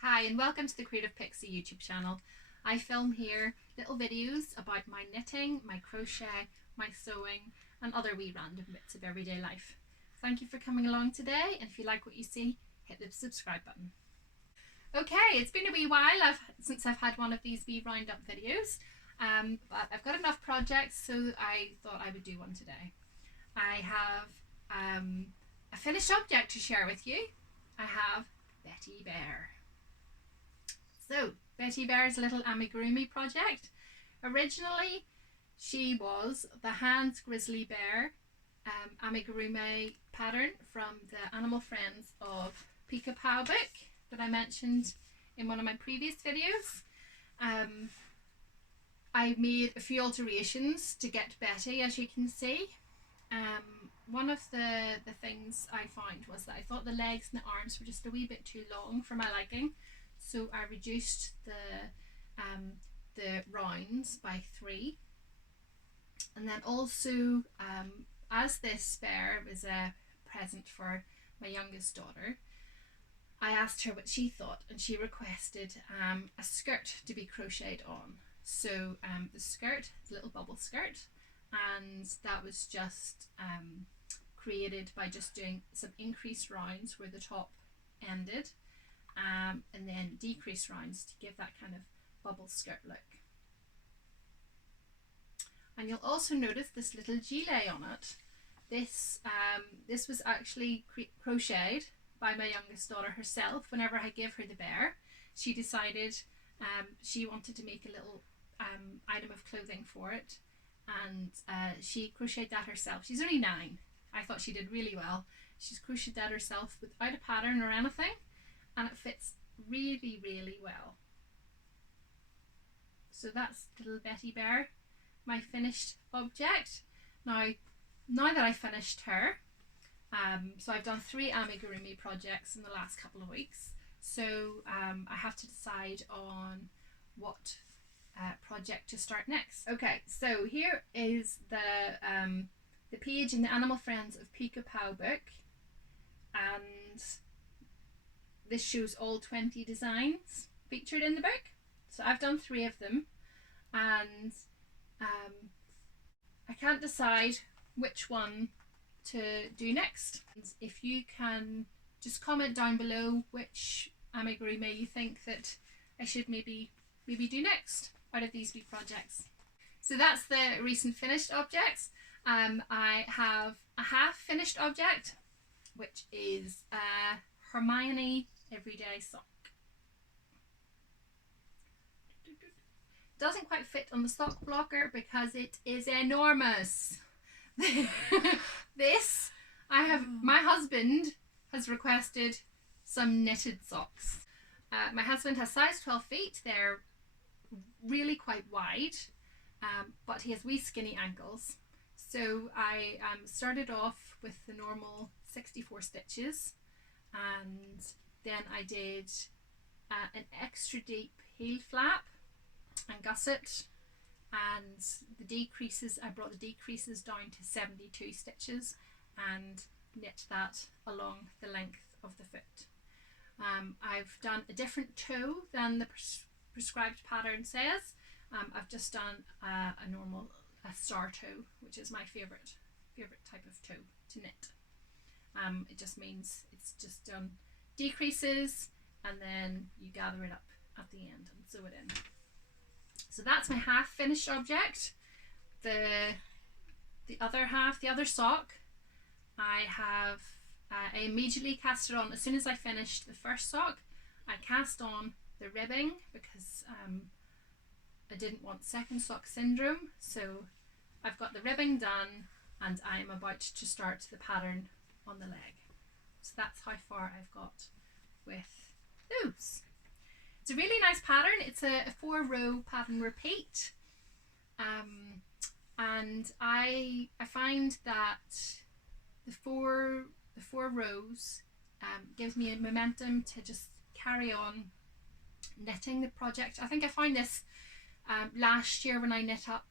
Hi and welcome to the Creative Pixie YouTube channel. I film here little videos about my knitting, my crochet, my sewing and other wee random bits of everyday life. Thank you for coming along today, and if you like what you see, hit the subscribe button. Okay, it's been a wee while since I've had one of these wee roundup videos, but I've got enough projects so I thought I would do one today. I have a finished object to share with you. I have Betty Bear. So, Betty Bear's little amigurumi project. Originally, she was the Hans Grizzly Bear amigurumi pattern from the Animal Friends of Pika Pow book that I mentioned in one of my previous videos. I made a few alterations to get Betty, as you can see. One of the things I found was that I thought the legs and the arms were just a wee bit too long for my liking. So I reduced the rounds by 3, and then also as this bear was a present for my youngest daughter, I asked her what she thought, and she requested a skirt to be crocheted on. So the skirt, the little bubble skirt, and that was just created by just doing some increased rounds where the top ended. And then decrease rounds to give that kind of bubble skirt look. And you'll also notice this little gilet on it. This was actually crocheted by my youngest daughter herself. Whenever I gave her the bear, she decided she wanted to make a little item of clothing for it, and she crocheted that herself. She's only 9. I thought she did really well. She's crocheted that herself without a pattern or anything, and it fits really, really well. So that's little Betty Bear, my finished object. Now that I finished her, so I've done 3 amigurumi projects in the last couple of weeks. So I have to decide on what project to start next. Okay, so here is the page in the Animal Friends of Pika Pow book, and this shows all 20 designs featured in the book. So I've done 3 of them, and I can't decide which one to do next. If you can just comment down below which amigurumi you think that I should maybe do next out of these 2 projects. So that's the recent finished objects. I have a half finished object, which is Hermione everyday sock. Doesn't quite fit on the sock blocker because it is enormous. This, my husband has requested some knitted socks. My husband has size 12 feet. They're really quite wide, but he has wee skinny ankles. So I started off with the normal 64 stitches, and then I did an extra deep heel flap and gusset, and the decreases, I brought the decreases down to 72 stitches and knit that along the length of the foot. I've done a different toe than the prescribed pattern says. I've just done a normal star toe, which is my favorite type of toe to knit. It just means it's just done decreases, and then you gather it up at the end and sew it in. So that's my half finished object. The other half, the other sock, I immediately cast it on. As soon as I finished the first sock, I cast on the ribbing because I didn't want second sock syndrome. So I've got the ribbing done, and I'm about to start the pattern on the leg. So that's how far I've got with those. It's a really nice pattern. It's a 4-row pattern repeat, and I find that the four rows gives me a momentum to just carry on knitting the project. I think I found this last year when I knit up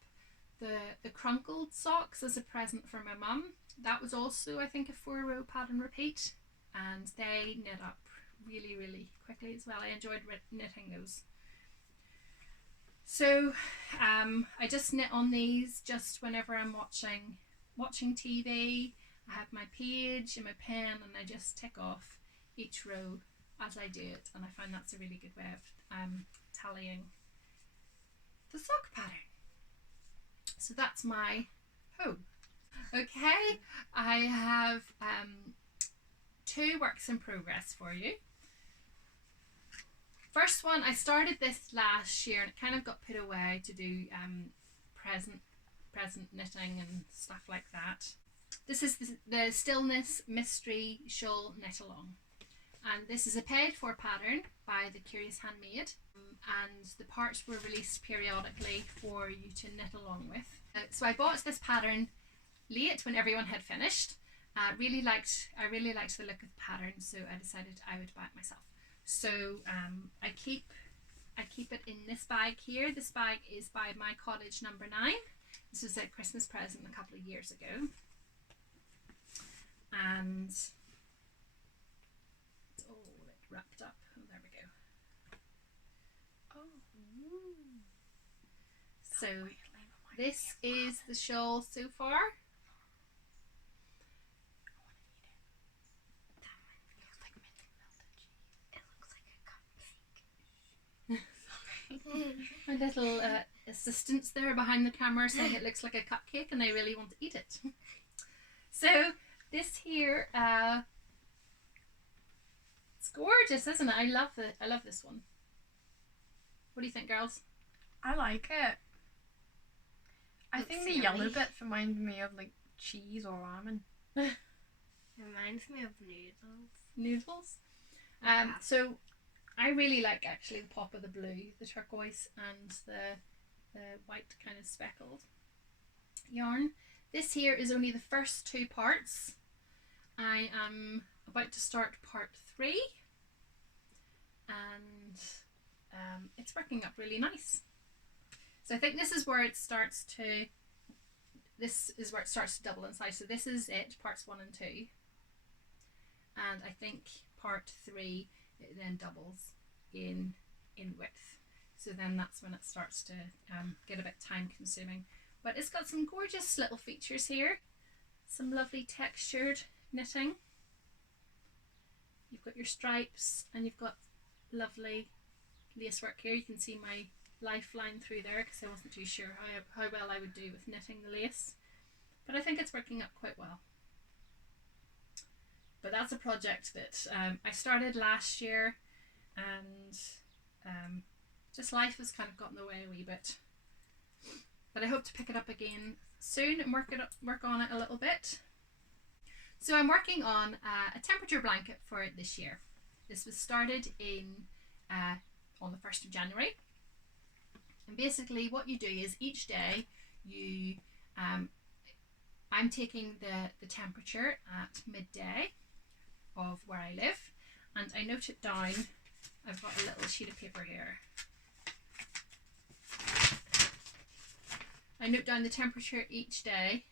the crunkled socks as a present for my mum. That was also, I think, a 4-row pattern repeat, and they knit up really, really quickly as well. I enjoyed knitting those. So I just knit on these just whenever I'm watching TV. I have my page and my pen, and I just tick off each row as I do it, and I find that's a really good way of tallying the sock pattern. So that's my hoe. Okay, I have 2 works in progress for you. First one, I started this last year and it kind of got put away to do present knitting and stuff like that. This is the Stillness Mystery Shawl Knit Along, and this is a paid for pattern by the Curious Handmaid, and the parts were released periodically for you to knit along with. So I bought this pattern late when everyone had finished. I really liked the look of the pattern, so I decided I would buy it myself. So I keep it in this bag here. This bag is by My Cottage number 9. This was a Christmas present a couple of years ago, and it's all like wrapped up. Oh, there we go. Oh, so this is the shawl so far. My little assistants there behind the camera saying it looks like a cupcake and they really want to eat it. So this here, it's gorgeous, isn't it? I love this one. What do you think, girls? I like it. I think the yellow bit reminds me of like cheese or ramen. It reminds me of noodles. Noodles? So I really like actually the pop of the blue, the turquoise, and the white kind of speckled yarn. This here is only the first 2 parts. I am about to start part 3, and it's working up really nice. So I think this is where it starts to double in size. So this is it, parts 1 and 2, and I think part 3 it then doubles in width. So then that's when it starts to get a bit time consuming. But it's got some gorgeous little features here. Some lovely textured knitting. You've got your stripes and you've got lovely lace work here. You can see my lifeline through there because I wasn't too sure how well I would do with knitting the lace. But I think it's working up quite well. But that's a project that I started last year, and just life has kind of gotten in the way a wee bit. But I hope to pick it up again soon and work on it a little bit. So I'm working on a temperature blanket for it this year. This was started on the 1st of January. And basically what you do is each day you I'm taking the temperature at midday of where I live, and I note it down. I've got a little sheet of paper here. I note down the temperature each day,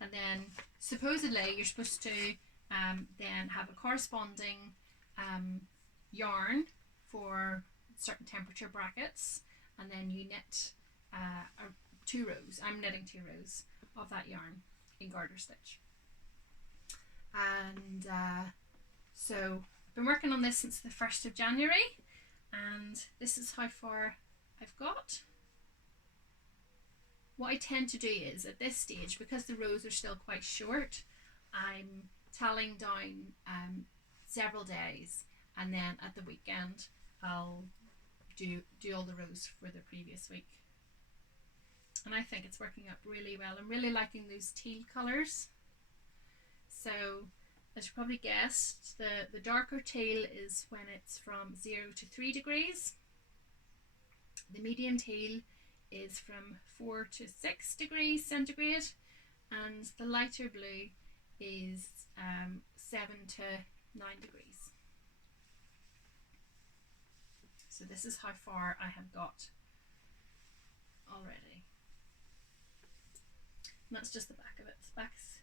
and then supposedly you're supposed to then have a corresponding yarn for certain temperature brackets, and then you knit 2 rows. I'm knitting 2 rows of that yarn in garter stitch. And so I've been working on this since the 1st of January, and this is how far I've got. What I tend to do is at this stage, because the rows are still quite short, I'm tallying down several days, and then at the weekend I'll do all the rows for the previous week. And I think it's working up really well. I'm really liking those teal colours. So as you probably guessed, the darker teal is when it's from 0 to 3 degrees. The medium teal is from 4 to 6 degrees centigrade, and the lighter blue is 7 to 9 degrees. So this is how far I have got already. And that's just the back of it. The back's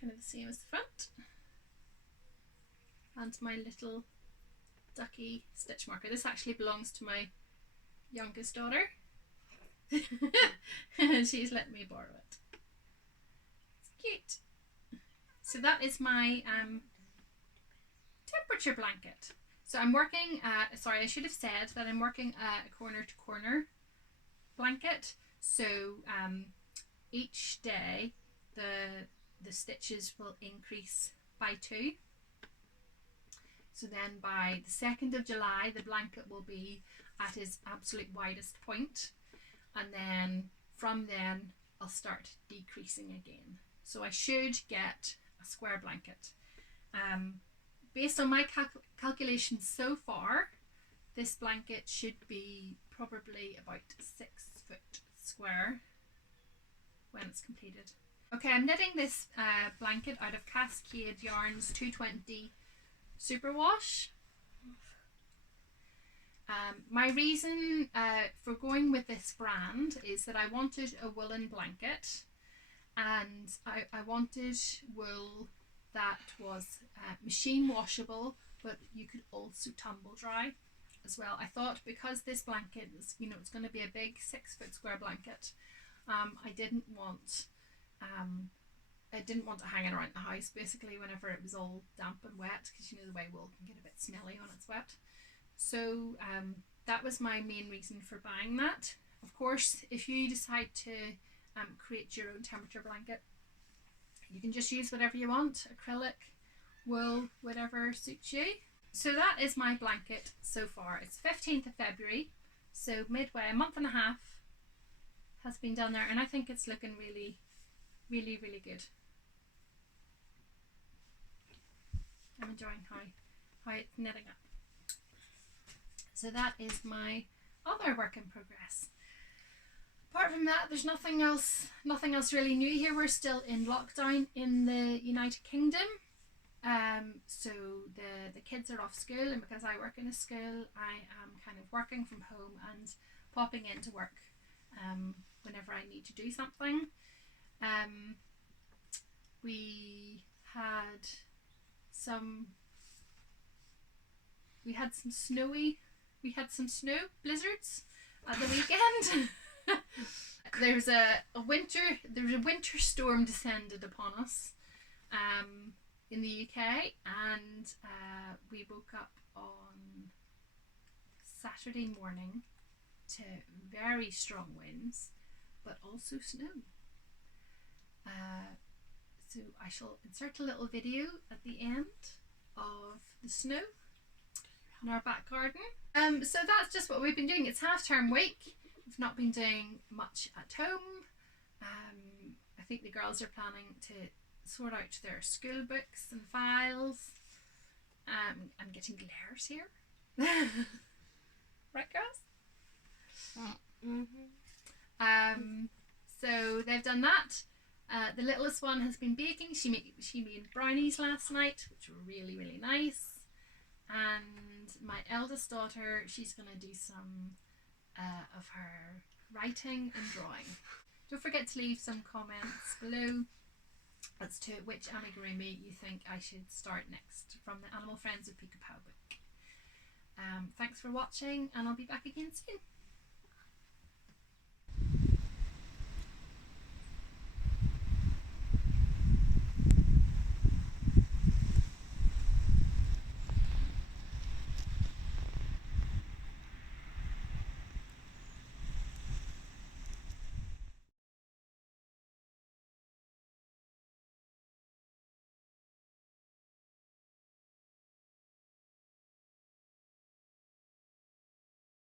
kind of the same as the front. and my little ducky stitch marker. This actually belongs to my youngest daughter. She's let me borrow it. It's cute. So that is my temperature blanket. So I'm working at, sorry, I should have said that I'm working at a corner to corner blanket. So each day the stitches will increase by 2. So then by the 2nd of July the blanket will be at its absolute widest point, and then from then I'll start decreasing again. So I should get a square blanket. Based on my calculations so far, this blanket should be probably about 6 foot square when it's completed. Okay, I'm knitting this blanket out of Cascade Yarns 220 Superwash. My reason for going with this brand is that I wanted a woolen blanket, and I wanted wool that was machine washable, but you could also tumble dry as well. I thought because this blanket is, you know, it's going to be a big 6 foot square blanket, I didn't want to hang it around the house basically whenever it was all damp and wet, because you know the way wool can get a bit smelly when it's wet. So that was my main reason for buying that. Of course, if you decide to create your own temperature blanket, you can just use whatever you want, acrylic, wool, whatever suits you. So that is my blanket so far. It's 15th of February, so midway, a month and a half has been done there, and I think it's looking really, really, really good. I'm enjoying how it's knitting up. So that is my other work in progress. Apart from that, there's nothing else really new here. We're still in lockdown in the United Kingdom. So the kids are off school, and because I work in a school, I am kind of working from home and popping into work whenever I need to do something. We had some snow blizzards at the weekend. There was a winter storm descended upon us in the UK, and we woke up on Saturday morning to very strong winds, but also snow. So I shall insert a little video at the end of the snow in our back garden. So that's just what we've been doing. It's half-term week. We've not been doing much at home. I think the girls are planning to sort out their school books and files. I'm getting glares here. Right, girls? Mm-hmm. So they've done that. The littlest one has been baking. She made brownies last night, which were really, really nice. And my eldest daughter, she's going to do some of her writing and drawing. Don't forget to leave some comments below as to which amigurumi you think I should start next from the Animal Friends of Peek-a-Pow book. Thanks for watching, and I'll be back again soon.